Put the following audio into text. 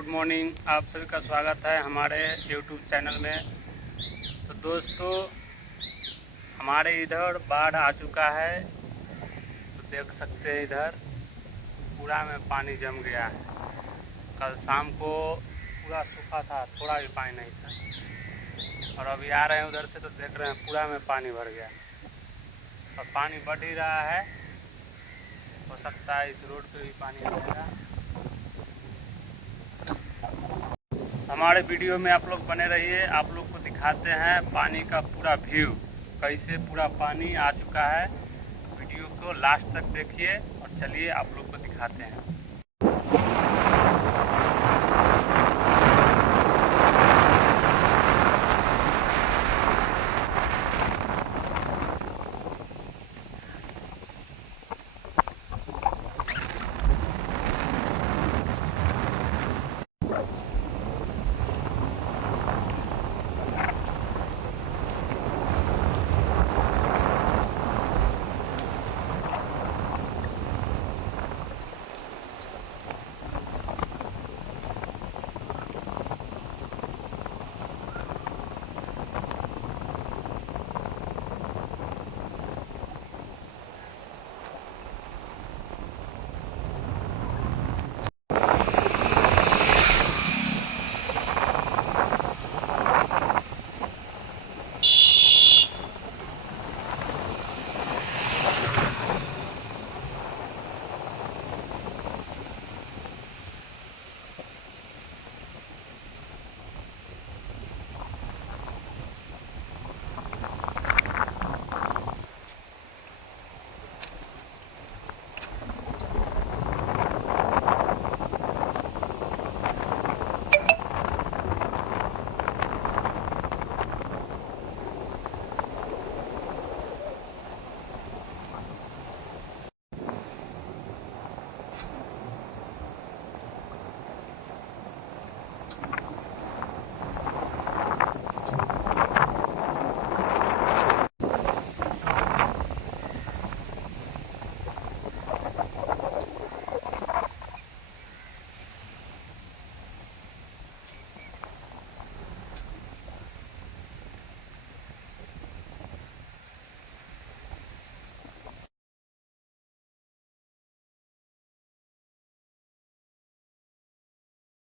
Good morning. आप सभी का स्वागत है हमारे यूट्यूब चैनल में। तो दोस्तों, हमारे इधर बाढ़ आ चुका है। तो देख सकते हैं इधर पूरा में पानी जम गया है। कल शाम को पूरा सूखा था, थोड़ा भी पानी नहीं था। और अभी आ रहे हैं उधर से तो देख रहे हैं पूरा में पानी भर गया और पानी बढ़ ही रहा है। हो सकता है इस रोड पे भी पानी आ जाएगा। हमारे वीडियो में आप लोग बने रहिए, आप लोग को दिखाते हैं पानी का पूरा व्यू, कैसे पूरा पानी आ चुका है। वीडियो को लास्ट तक देखिए और चलिए आप लोग को दिखाते हैं।